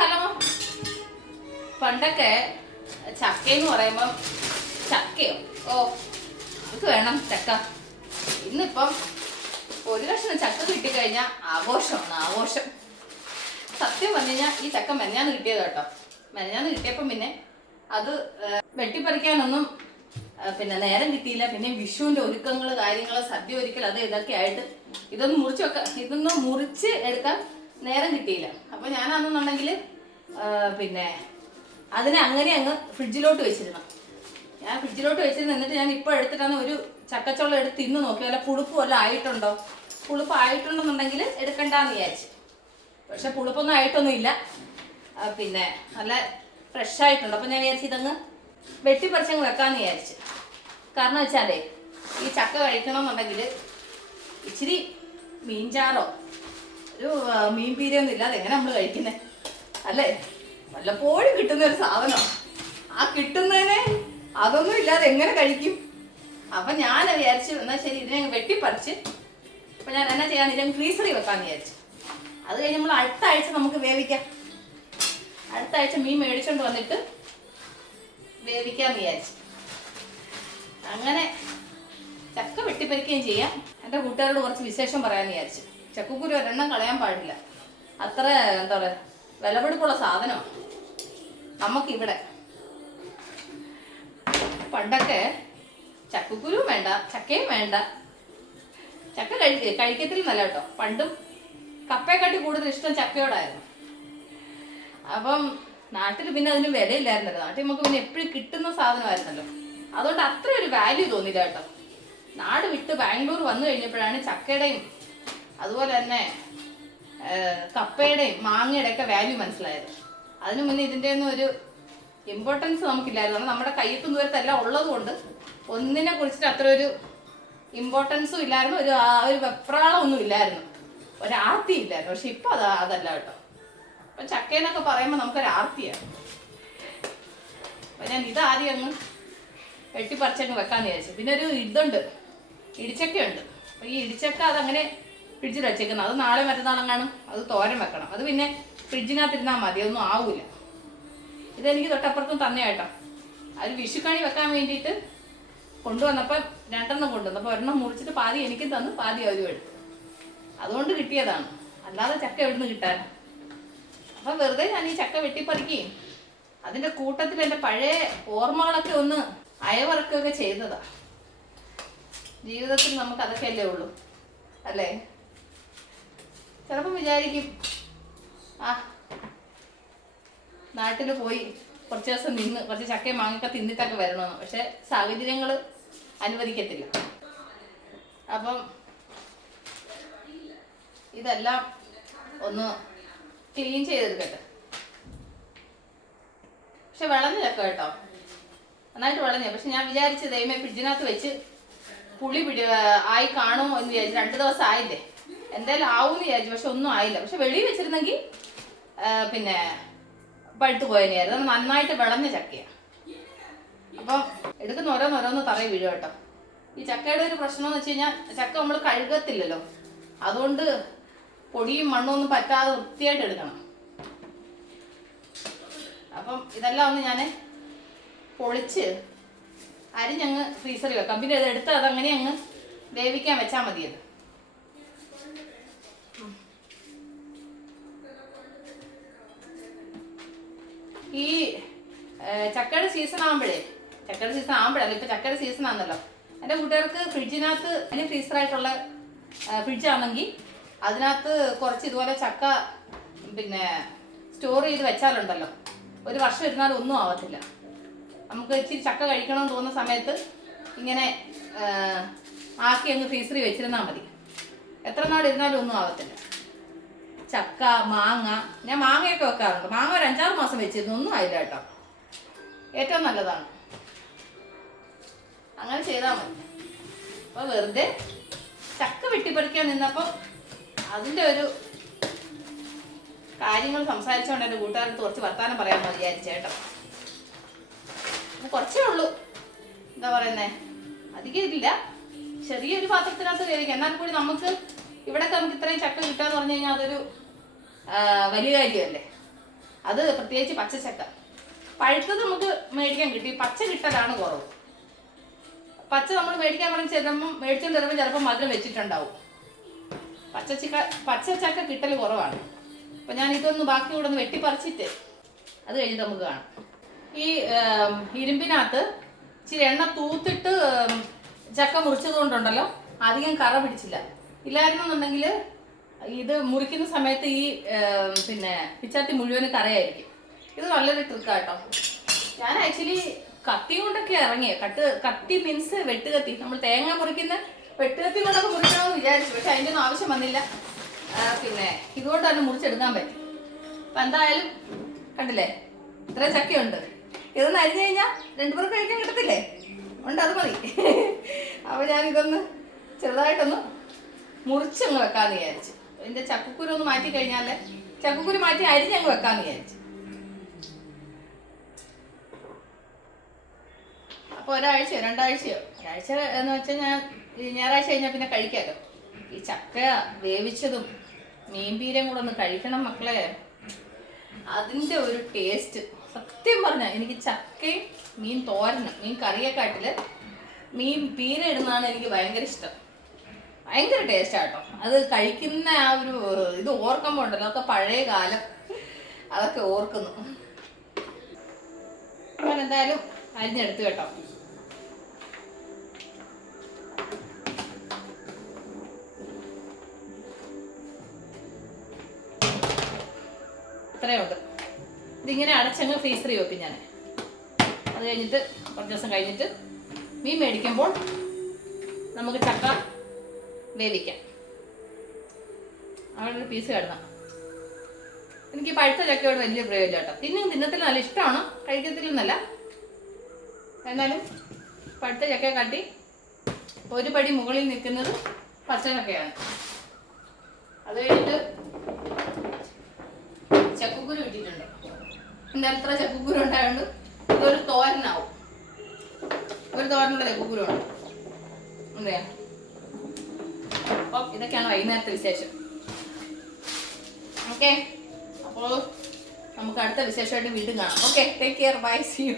Hello. പണ്ടൊക്കെ ചക്കയെന്ന് പറയുമ്പം ചക്കയോ നമുക്ക് വേണം ചക്ക. ഇന്നിപ്പം ഒരു കഷ്ണം ചക്ക കിട്ടിക്കഴിഞ്ഞാൽ ആഘോഷമാണ്, ആഘോഷം. സത്യം പറഞ്ഞു കഴിഞ്ഞാൽ ഈ ചക്ക മെനഞ്ഞാന്ന് കിട്ടിയത് കേട്ടോ. മെനഞ്ഞാന്ന് കിട്ടിയപ്പം പിന്നെ അത് വെട്ടിപ്പറിക്കാനൊന്നും പിന്നെ നേരം കിട്ടിയില്ല. പിന്നെ വിഷുവിൻ്റെ ഒരുക്കങ്ങൾ, കാര്യങ്ങൾ, സദ്യ ഒരുക്കൽ, അത് ഇതൊക്കെ ആയിട്ട് ഇതൊന്നും മുറിച്ച് എടുക്കാൻ നേരം കിട്ടിയില്ല. അപ്പോൾ ഞാനാണെന്നുണ്ടെങ്കിൽ പിന്നെ അതിനെ അങ്ങനെ അങ്ങ് ഫ്രിഡ്ജിലോട്ട് വെച്ചിരുന്നു. ഞാൻ ഫ്രിഡ്ജിലോട്ട് വെച്ചിരുന്നു. എന്നിട്ട് ഞാൻ ഇപ്പോൾ എടുത്തിട്ടാണ് ഒരു ചക്കച്ചോളം എടുത്ത് തിന്ന് നോക്കി. വല്ല പുളിപ്പ് വല്ല ആയിട്ടുണ്ടോ, പുളിപ്പ് ആയിട്ടുണ്ടെന്നുണ്ടെങ്കിൽ എടുക്കണ്ടെന്ന് വിചാരിച്ചു. പക്ഷെ പുളിപ്പൊന്നും ആയിട്ടൊന്നും ഇല്ല, പിന്നെ നല്ല ഫ്രഷ് ആയിട്ടുണ്ട്. അപ്പം ഞാൻ വിചാരിച്ചു ഇതങ്ങ് വെട്ടിപ്പറിച്ചങ്ങ് വെക്കാമെന്ന് വിചാരിച്ചു. കാരണം വെച്ചാലേ ഈ ചക്ക കഴിക്കണമെന്നുണ്ടെങ്കിൽ ഇച്ചിരി മീൻചാറോ ഒരു മീൻ പീരയൊന്നും ഇല്ലാതെ എങ്ങനെ നമ്മൾ കഴിക്കുന്നത് അല്ലേ? വല്ലപ്പോഴും കിട്ടുന്ന ഒരു സാധനം, ആ കിട്ടുന്നതിനെ അതൊന്നും ഇല്ലാതെ എങ്ങനെ കഴിക്കും? അപ്പം ഞാൻ വിചാരിച്ചു എന്നാൽ ശരി ഇതിനെ വെട്ടിപ്പറിച്ച് അപ്പം ഞാൻ എന്നാ ചെയ്യാൻ ഇതിനെ ഫ്രീസറിൽ വെക്കാമെന്ന് വിചാരിച്ചു. അത് കഴിഞ്ഞ് നമ്മൾ അടുത്ത ആഴ്ച നമുക്ക് വേവിക്കാം. അടുത്ത ആഴ്ച മീൻ മേടിച്ചോണ്ട് വന്നിട്ട് വേവിക്കാമെന്ന് വിചാരിച്ചു. അങ്ങനെ ചക്ക വെട്ടിപ്പറിക്കുകയും ചെയ്യാം. എൻ്റെ കൂട്ടുകാരോട് കുറച്ച് വിശേഷം പറയാമെന്ന് വിചാരിച്ചു. ചക്കക്കുരു ഒരെണ്ണം കളയാൻ പാടില്ല, അത്ര എന്താ പറയുക വിലപിടിപ്പുള്ള സാധനമാണ് നമുക്കിവിടെ. പണ്ടൊക്കെ ചക്കക്കുരുവും വേണ്ട, ചക്കയും വേണ്ട. ചക്ക കഴിക്കത്തിൽ നല്ല കേട്ടോ. പണ്ടും കപ്പയെക്കാട്ടി കൂടുതൽ ഇഷ്ടം ചക്കയോടായിരുന്നു. അപ്പം നാട്ടിൽ പിന്നെ അതിന് വിലയില്ലായിരുന്നല്ലോ. നാട്ടിൽ നമുക്ക് പിന്നെ എപ്പോഴും കിട്ടുന്ന സാധനമായിരുന്നല്ലോ. അതുകൊണ്ട് അത്ര ഒരു വാല്യൂ തോന്നില്ല കേട്ടോ. നാട് വിട്ട് ബാംഗ്ലൂർ വന്നു കഴിഞ്ഞപ്പോഴാണ് ചക്കയുടെയും അതുപോലെ തന്നെ കപ്പയുടെയും മാങ്ങയുടെ ഒക്കെ വാല്യൂ മനസ്സിലായത്. അതിനു മുന്നേ ഇതിൻ്റെ ഒന്നും ഒരു ഇമ്പോർട്ടൻസ് നമുക്കില്ലായിരുന്നു. നമ്മുടെ കയ്യെത്തും ദൂരത്തെല്ലാം ഉള്ളത് കൊണ്ട് ഒന്നിനെ കുറിച്ചിട്ട് അത്ര ഒരു ഇമ്പോർട്ടൻസും ഇല്ലായിരുന്നു, ഒരു വെപ്രാളമൊന്നും ഇല്ലായിരുന്നു, ഒരാർത്തി ഇല്ലായിരുന്നു. പക്ഷെ ഇപ്പം അതല്ല കേട്ടോ. അപ്പം ചക്കയെന്നൊക്കെ പറയുമ്പോൾ നമുക്കൊരാർത്തിയാണ്. അപ്പം ഞാൻ ഇതാദ്യം അങ്ങ് വെട്ടിപ്പറിച്ചങ്ങ് വെക്കാമെന്ന് വിചാരിച്ചു. പിന്നെ ഒരു ഇടിച്ചക്കയുണ്ട്. അപ്പോൾ ഈ ഇടിച്ചക്ക അതങ്ങനെ ഫ്രിഡ്ജിൽ വെച്ചേക്കുന്നത്, അത് നാളെ മറ്റന്നാളും കാണും. അത് തോരൻ വെക്കണം. അത് പിന്നെ ഫ്രിഡ്ജിനകത്തിരുന്നാൽ മതി, ഒന്നും ആവില്ല. ഇതെനിക്ക് തൊട്ടപ്പുറത്തും തന്നെ കേട്ടോ. അത് വിഷുക്കണി വെക്കാൻ വേണ്ടിയിട്ട് കൊണ്ടുവന്നപ്പം 2 കൊണ്ടുവന്നപ്പോൾ ഒരെണ്ണം മുറിച്ചിട്ട് പാതി എനിക്കും തന്നു, പാതി അവരും എടുത്തു. അതുകൊണ്ട് കിട്ടിയതാണ്, അല്ലാതെ ചക്ക എവിടുന്ന് കിട്ടാൻ. അപ്പം വെറുതെ ഞാൻ ഈ ചക്ക വെട്ടിപ്പറിക്കുകയും അതിൻ്റെ കൂട്ടത്തിൽ എൻ്റെ പഴയ ഓർമ്മകളൊക്കെ ഒന്ന് അയവറക്കുകയൊക്കെ ചെയ്തതാണ്. ജീവിതത്തിൽ നമുക്ക് അതൊക്കെ അല്ലേ ഉള്ളൂ അല്ലേ? ചിലപ്പം വിചാരിക്കും നാട്ടിൽ പോയി കുറച്ച് ദിവസം നിന്ന് കുറച്ച് ചക്കയും മാങ്ങയൊക്കെ തിന്നിട്ടൊക്കെ വരണമെന്ന്. പക്ഷെ സാഹചര്യങ്ങൾ അനുവദിക്കത്തില്ല. അപ്പം ഇതെല്ലാം ഒന്ന് ക്ലീൻ ചെയ്തെടുക്കട്ടെ. പക്ഷെ വിളഞ്ഞ ചക്ക കേട്ടോ, നന്നായിട്ട് വിളഞ്ഞ. പക്ഷെ ഞാൻ വിചാരിച്ചു ദൈവമേ ഫ്രിഡ്ജിനകത്ത് വെച്ച് പുളി ആയി കാണുമോ എന്ന് വിചാരിച്ചു. 2 ദിവസം ആയില്ലേ, എന്തായാലും ആവുമെന്ന് വിചാരിച്ചു. പക്ഷെ ഒന്നും ആയില്ല. പക്ഷെ വെളിയിൽ വെച്ചിരുന്നെങ്കിൽ പിന്നെ പഴുത്തു പോയതിനായിരുന്നു. നന്നായിട്ട് വിളഞ്ഞ ചക്കയാണ്. അപ്പം എടുക്കുന്ന ഓരോന്നോരോന്ന് തറയിൽ വീഴും കേട്ടോ. ഈ ചക്കയുടെ ഒരു പ്രശ്നം എന്ന് വെച്ച് കഴിഞ്ഞാൽ ചക്ക നമ്മൾ കഴുകത്തില്ലല്ലോ. അതുകൊണ്ട് പൊടിയും മണ്ണും ഒന്നും പറ്റാതെ വൃത്തിയായിട്ട് എടുക്കണം. അപ്പം ഇതെല്ലാം ഒന്ന് ഞാൻ പൊളിച്ച് അരിഞ്ഞങ്ങ് ഫ്രീസറിൽ വെക്കാം. പിന്നെ ഇതെടുത്ത് അതങ്ങനെ അങ്ങ് വേവിക്കാൻ വെച്ചാൽ മതിയത്. ഈ ചക്കയുടെ സീസൺ ആകുമ്പോഴല്ല, ഇപ്പം ചക്കയുടെ സീസൺ ആണല്ലോ. എൻ്റെ കൂട്ടുകാർക്ക് ഫ്രിഡ്ജിനകത്ത് അതിന് ഫ്രീസറായിട്ടുള്ള ഫ്രിഡ്ജാണെങ്കിൽ അതിനകത്ത് കുറച്ച് ഇതുപോലെ ചക്ക പിന്നെ സ്റ്റോർ ചെയ്ത് വെച്ചാലുണ്ടല്ലോ, 1 വർഷം ഇരുന്നാലും ഒന്നും ആവത്തില്ല. നമുക്ക് ഇച്ചിരി ചക്ക കഴിക്കണമെന്ന് തോന്നുന്ന സമയത്ത് ഇങ്ങനെ ആക്കി അങ്ങ് ഫ്രീസറിൽ വെച്ചിരുന്നാൽ മതി. എത്ര നാൾ ഇരുന്നാലും ഒന്നും ആവത്തില്ല. ചക്ക, മാങ്ങ, ഞാൻ മാങ്ങയൊക്കെ വെക്കാറുണ്ട്. മാങ്ങ ഒരു 5-6 മാസം വെച്ചിരുന്നു, ഒന്നും ആയില്ല കേട്ടോ. ഏറ്റവും നല്ലതാണ് അങ്ങനെ ചെയ്താൽ മതി. അപ്പോൾ വെറുതെ ചക്ക വെട്ടിപ്പറിക്കാൻ നിന്നപ്പം അതിൻ്റെ ഒരു കാര്യങ്ങൾ സംസാരിച്ചുകൊണ്ട് എൻ്റെ കൂട്ടുകാരടുത്ത് കുറച്ച് വർത്താനം പറയാമെന്ന് വിചാരിച്ചേട്ടോ. കുറച്ചേ ഉള്ളൂ, എന്താ പറയുന്നേ, അധികം ഇല്ല. ചെറിയൊരു പാത്രത്തിനകത്ത് വേവിക്കാം. എന്നാൽ കൂടി നമുക്ക് ഇവിടെയൊക്കെ നമുക്ക് ഇത്രയും ചക്ക കിട്ടാന്ന് പറഞ്ഞു കഴിഞ്ഞാൽ അതൊരു വലിയ കാര്യമല്ലേ. അത് പ്രത്യേകിച്ച് പച്ചച്ചക്ക. പഴുത്തത് നമുക്ക് മേടിക്കാൻ കിട്ടി, പച്ച കിട്ടലാണ് കുറവ്. പച്ച നമ്മൾ മേടിക്കാൻ പറഞ്ഞ് ചെല്ലുമ്പോൾ മേടിച്ചുകൊണ്ട് വരുമ്പോൾ ചിലപ്പോൾ മധുരം വെച്ചിട്ടുണ്ടാവും. പച്ചച്ചക്ക കിട്ടൽ കുറവാണ്. അപ്പം ഞാൻ ഇതൊന്ന് ബാക്കി കൂടെ ഒന്ന് വെട്ടിപ്പറിച്ചിട്ട് അത് കഴിഞ്ഞിട്ട് നമുക്ക് കാണാം. ഈ ഇരുമ്പിനകത്ത് ഇച്ചിരി എണ്ണ തൂത്തിട്ട് ചക്ക മുറിച്ചത് കൊണ്ടുണ്ടല്ലോ അധികം കറ പിടിച്ചില്ല. ഇല്ലായിരുന്നുണ്ടെങ്കിൽ ഇത് മുറിക്കുന്ന സമയത്ത് ഈ പിന്നെ പിച്ചാത്തി മുഴുവനും കറയായിരിക്കും. ഇത് നല്ലൊരു ട്രിക്കാട്ടോ. ഞാൻ ആക്ച്വലി കത്തി കൊണ്ടൊക്കെ ഇറങ്ങിയ കത്തി മീൻസ് വെട്ടുകത്തി, നമ്മൾ തേങ്ങ മുറിക്കുന്ന വെട്ടുകത്തി കൊണ്ടൊക്കെ മുറിക്കണമെന്ന് വിചാരിച്ചു. പക്ഷെ അതിൻ്റെ ഒന്നും ആവശ്യം വന്നില്ല. പിന്നെ ഇതുകൊണ്ട് തന്നെ മുറിച്ചെടുക്കാൻ പറ്റും. അപ്പം എന്തായാലും കണ്ടില്ലേ ഇത്ര ചക്കയുണ്ട്. ഇതൊന്ന് അരിഞ്ഞു കഴിഞ്ഞാൽ 2 പേർക്ക് കഴിക്കാൻ കിട്ടത്തില്ലേ? ഉണ്ട്, അത് മതി. അപ്പോൾ ഞാൻ ഇതൊന്ന് ചെറുതായിട്ടൊന്ന് മുറിച്ചങ്ങ് വെക്കാമെന്ന് വിചാരിച്ചു. എൻ്റെ ചക്കക്കുരു ഒന്ന് മാറ്റി കഴിഞ്ഞാൽ ചക്കക്കുരു മാറ്റി അരിഞ്ഞങ്ങ് വെക്കാമെന്ന് വിചാരിച്ചു. അപ്പോൾ ഒരാഴ്ചയോ 2 ആഴ്ചയോ എന്ന് വെച്ചാൽ ഞാൻ ഞായറാഴ്ച കഴിഞ്ഞാൽ പിന്നെ കഴിക്കാമല്ലോ. ഈ ചക്ക വേവിച്ചതും മീൻപീരയും കൂടെ ഒന്ന് കഴിക്കണം മക്കളെ. അതിൻ്റെ ഒരു ടേസ്റ്റ് സത്യം പറഞ്ഞാൽ എനിക്ക് ചക്കയും മീൻ തോരനും മീൻ കറിയെക്കാട്ടിൽ മീൻ പീര ഇടുന്നതാണ് എനിക്ക് ഭയങ്കര ഇഷ്ടം. ഭയങ്കര ടേസ്റ്റാട്ടോ അത്. കഴിക്കുന്ന ആ ഒരു ഇത് ഓർക്കുമ്പോൾ ഉണ്ടല്ലോ, അതൊക്കെ പഴയ കാലം അതൊക്കെ ഓർക്കുന്നു. ഞാൻ എന്തായാലും അരിഞ്ഞെടുത്തു കേട്ടോ. ഇത്രയുണ്ട്. ഇതിങ്ങനെ അടച്ചങ്ങ് ഫ്രീസറിൽ വെക്കും ഞാൻ. അത് കഴിഞ്ഞിട്ട് കുറച്ച് ദിവസം കഴിഞ്ഞിട്ട് മീൻ മേടിക്കുമ്പോൾ നമുക്ക് ചക്ക വേവിക്കാം. അവിടെ ഒരു പീസ് കിടന്നാൽ എനിക്ക് പഴുത്ത ചക്കയോട് വലിയ പ്രയോജനം കേട്ടോ. തിന്നത്തിൽ നല്ല ഇഷ്ടമാണ്, കഴിക്കത്തില്ലെന്നല്ല. എന്നാലും പഴുത്ത ചക്ക കാട്ടി ഒരു പടി മുകളിൽ നിൽക്കുന്നത് പച്ച ചക്കയാണ്. അത് കഴിഞ്ഞിട്ട് ചക്കക്കുരു ഇട്ടിട്ടുണ്ട്. എൻ്റെ അത്ര ചക്കക്കുരു ഉണ്ടായതുകൊണ്ട് ഇതൊരു തോരനാവും. ഒരു തോരനുള്ള ചക്കക്കുരു ഉണ്ട്. എന്താ അപ്പം ഇതൊക്കെയാണ് വൈകുന്നേരത്തെ വിശേഷം. ഓക്കെ, അപ്പോൾ നമുക്ക് അടുത്ത വിശേഷമായിട്ട് വീണ്ടും കാണാം. Okay, take care, bye, see U.